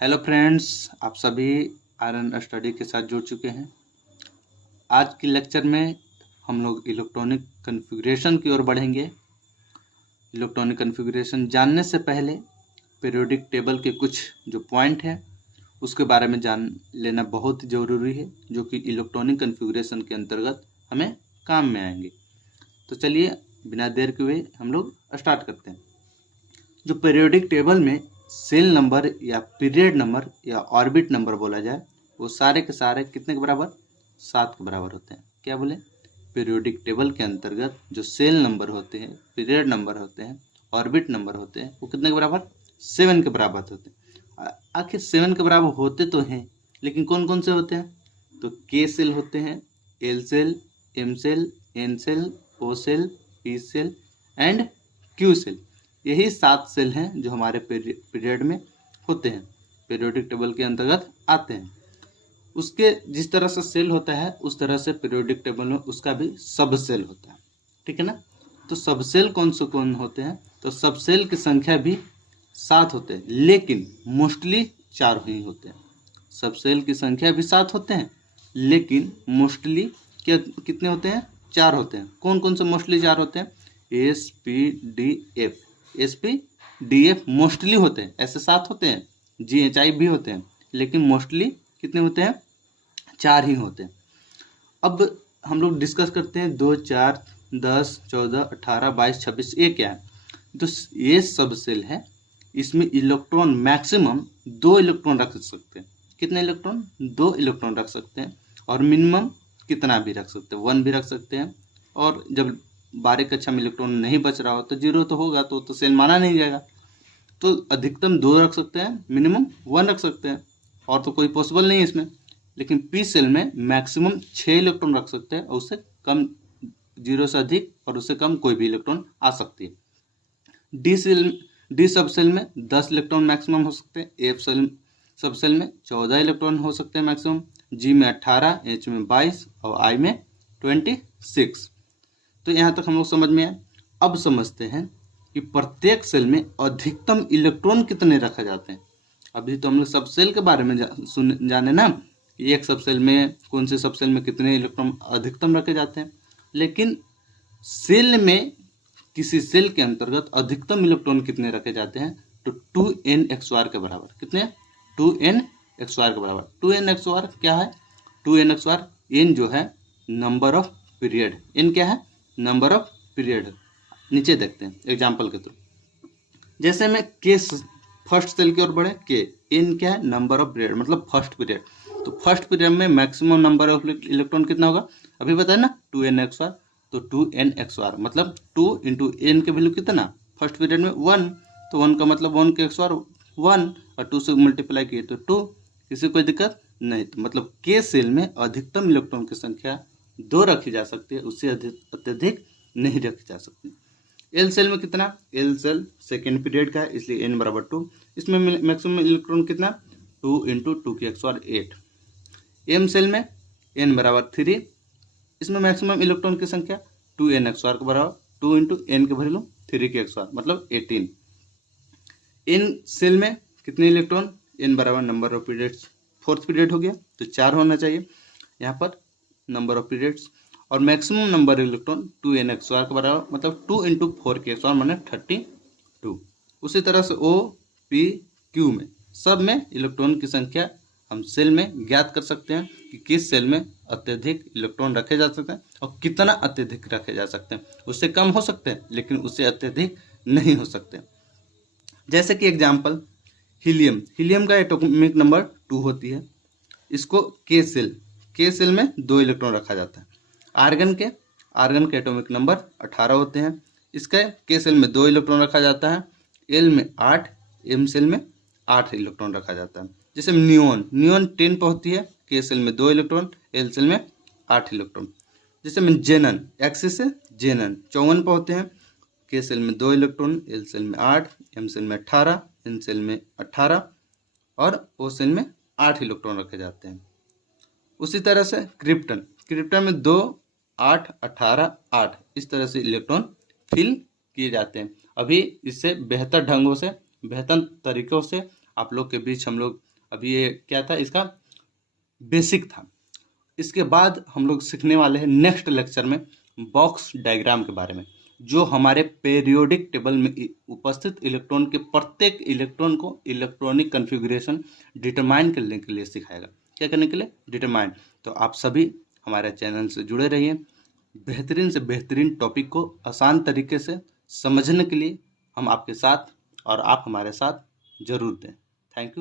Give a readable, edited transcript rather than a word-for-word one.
Hello friends, आप सभी iron study के साथ जुड़ चुके हैं। आज के लेक्चर में हम लोग इलेक्ट्रॉनिक कॉन्फ़िगरेशन की ओर बढ़ेंगे। इलेक्ट्रॉनिक कॉन्फ़िगरेशन जानने से पहले पीरियोडिक टेबल के कुछ जो पॉइंट हैं उसके बारे में जान लेना बहुत ज़रूरी है, जो कि इलेक्ट्रॉनिक कॉन्फ़िगरेशन के अंतर्गत हमें काम में आएंगे। तो चलिए बिना देर के हुए हम लोग स्टार्ट करते हैं। जो पीरियोडिक टेबल में सेल नंबर या पीरियड नंबर या ऑर्बिट नंबर बोला जाए, वो सारे के सारे कितने के बराबर? 7 के बराबर होते हैं। क्या बोले? पीरियोडिक टेबल के अंतर्गत जो सेल नंबर होते हैं, पीरियड नंबर होते हैं, ऑर्बिट नंबर होते हैं, वो कितने के बराबर? 7 के बराबर होते हैं। आखिर 7 के बराबर होते तो हैं, लेकिन कौन कौन से होते हैं? तो के सेल होते हैं, L cell, M cell, N cell, O cell, P cell and Q cell. यही 7 सेल हैं जो हमारे पीरियड में होते हैं, पीरियोडिक टेबल के अंतर्गत आते हैं। उसके जिस तरह से सेल होता है उस तरह से पीरियोडिक टेबल में उसका भी सब सेल होता है, ठीक है ना। तो सब सेल कौन से कौन होते हैं? तो सब सेल की संख्या भी 7 होते हैं, लेकिन मोस्टली 4 ही होते हैं। सब सेल की संख्या भी 7 होते हैं, लेकिन मोस्टली कितने होते हैं? 4 होते हैं। कौन कौन से मोस्टली 4 होते हैं? S P D F, S P D F mostly होते हैं। ऐसे 7 होते हैं, जी एच आई भी होते हैं, लेकिन मोस्टली कितने होते हैं? 4 ही होते हैं। अब हम लोग डिस्कस करते हैं 2, 4, 10, 14, 18, 22, 26 ये क्या है? तो ये सब सेल है। इसमें इलेक्ट्रॉन मैक्सिमम 2 इलेक्ट्रॉन रख सकते हैं। कितने इलेक्ट्रॉन? 2 इलेक्ट्रॉन रख सकते हैं। और मिनिमम कितना भी रख सकते हैं, 1 भी रख सकते हैं। और जब 12 कक्षा में इलेक्ट्रॉन नहीं बच रहा हो तो 0 तो होगा, तो सेल माना नहीं जाएगा। तो अधिकतम 2 रख सकते हैं, मिनिमम 1 रख सकते हैं, और तो कोई पॉसिबल नहीं है इसमें। लेकिन पी सेल में मैक्सिमम 6 इलेक्ट्रॉन रख सकते हैं, और उससे कम 0 से अधिक और उससे कम कोई भी इलेक्ट्रॉन आ सकती है। डी सब सेल में 10 इलेक्ट्रॉन मैक्सिमम हो सकते हैं। एफ सेल सब सेल में 14 इलेक्ट्रॉन हो सकते हैं मैक्सिमम। जी में 18, एच में 22 और आई में 26। तो यहाँ तक हम लोग समझ में आए। अब समझते हैं कि प्रत्येक सेल में अधिकतम इलेक्ट्रॉन कितने रखे जाते हैं। अभी तो हम लोग सब सेल के बारे में जाने ना, कि एक सब सेल में कौन से सब सेल में कितने इलेक्ट्रॉन अधिकतम रखे जाते हैं। लेकिन सेल में किसी सेल के अंतर्गत अधिकतम इलेक्ट्रॉन कितने रखे जाते हैं? तो 2n(XOR) के बराबर। कितने? 2n(XOR) के बराबर। 2n(XOR) क्या है? 2n(XOR) n जो है नंबर ऑफ पीरियड, n क्या है? Number of period. नीचे देखते हैं एग्जाम्पल के थ्रू। जैसे में के फर्स्ट सेल की ओर बढ़े, के एन क्या है? नंबर ऑफ पीरियड, मतलब फर्स्ट पीरियड। तो फर्स्ट पीरियड में मैक्सिमम नंबर ऑफ इलेक्ट्रॉन कितना होगा? अभी बताया ना, 2n(XOR). तो 2n(XOR) मतलब 2 इंटू एन के वैल्यू कितना? फर्स्ट पीरियड में 1, तो 1 का मतलब 1 के XOR 1, और 2 से मल्टीप्लाई किए तो 2। किसी कोई दिक्कत नहीं। तो मतलब के सेल में अधिकतम इलेक्ट्रॉन की संख्या 2 रखी जा सकती है, उससे अत्यधिक नहीं रखी जा सकती। एल सेल में कितना? एल सेल सेकेंड पीरियड का है, इसलिए n बराबर 2। इसमें मैक्सिमम इलेक्ट्रॉन कितना? 2 इंटू 2 के XOR 8। एम सेल में n बराबर 3। इसमें मैक्सिमम इलेक्ट्रॉन की संख्या 2n(XOR) के बराबर, 2 इंटू एन के वैल्यू 3 के XOR मतलब 18। एन सेल में कितने इलेक्ट्रॉन? n बराबर number of periods, fourth period हो गया तो 4 होना चाहिए यहाँ पर नंबर ऑफ पीरियड्स। और मैक्सिमम नंबर इलेक्ट्रॉन 2n(XOR) के बराबर, मतलब 2 इंटू 4 के XOR माने 32। उसी तरह से ओ पी क्यू में सब में इलेक्ट्रॉन की संख्या हम सेल में ज्ञात कर सकते हैं कि किस सेल में अत्यधिक इलेक्ट्रॉन रखे जा सकते हैं और कितना अत्यधिक रखे जा सकते हैं। उससे कम हो सकते हैं, लेकिन उससे अत्यधिक नहीं हो सकते। जैसे कि एग्जाम्पल हीलियम। हीलियम का एटॉमिक नंबर 2 होती है। इसको के सेल में 2 इलेक्ट्रॉन रखा जाता है। आर्गन के एटॉमिक नंबर 18 होते हैं। इसका के सेल में 2 इलेक्ट्रॉन रखा जाता है। एल में 8, एम सेल में 8 इलेक्ट्रॉन रखा जाता है। जैसे नियोन 10 पर होती है, के सेल में 2 इलेक्ट्रॉन, एल सेल में 8 इलेक्ट्रॉन। जैसे में जेनन, एक्सिस से जेनन 54 पर होते हैं, के सेल में 2 इलेक्ट्रॉन, एल सेल में 8, एम सेल में 18, एन सेल में 18 और ओ सेल में 8 इलेक्ट्रॉन रखे जाते हैं। उसी तरह से क्रिप्टन में 2, 8, 18, 8 इस तरह से इलेक्ट्रॉन फिल किए जाते हैं। अभी इससे बेहतर ढंगों से, बेहतर तरीक़ों से आप लोग के बीच हम लोग अभी ये क्या था, इसका बेसिक था। इसके बाद हम लोग सीखने वाले हैं नेक्स्ट लेक्चर में बॉक्स डायग्राम के बारे में, जो हमारे पीरियोडिक टेबल में उपस्थित इलेक्ट्रॉन के प्रत्येक इलेक्ट्रॉन को इलेक्ट्रॉनिक कॉन्फ़िगरेशन डिटरमाइन करने के लिए सिखाएगा। क्या करने के लिए? डिटरमाइन। तो आप सभी हमारे चैनल से जुड़े रहिए। बेहतरीन से बेहतरीन टॉपिक को आसान तरीके से समझने के लिए हम आपके साथ और आप हमारे साथ जरूर दें। Thank you.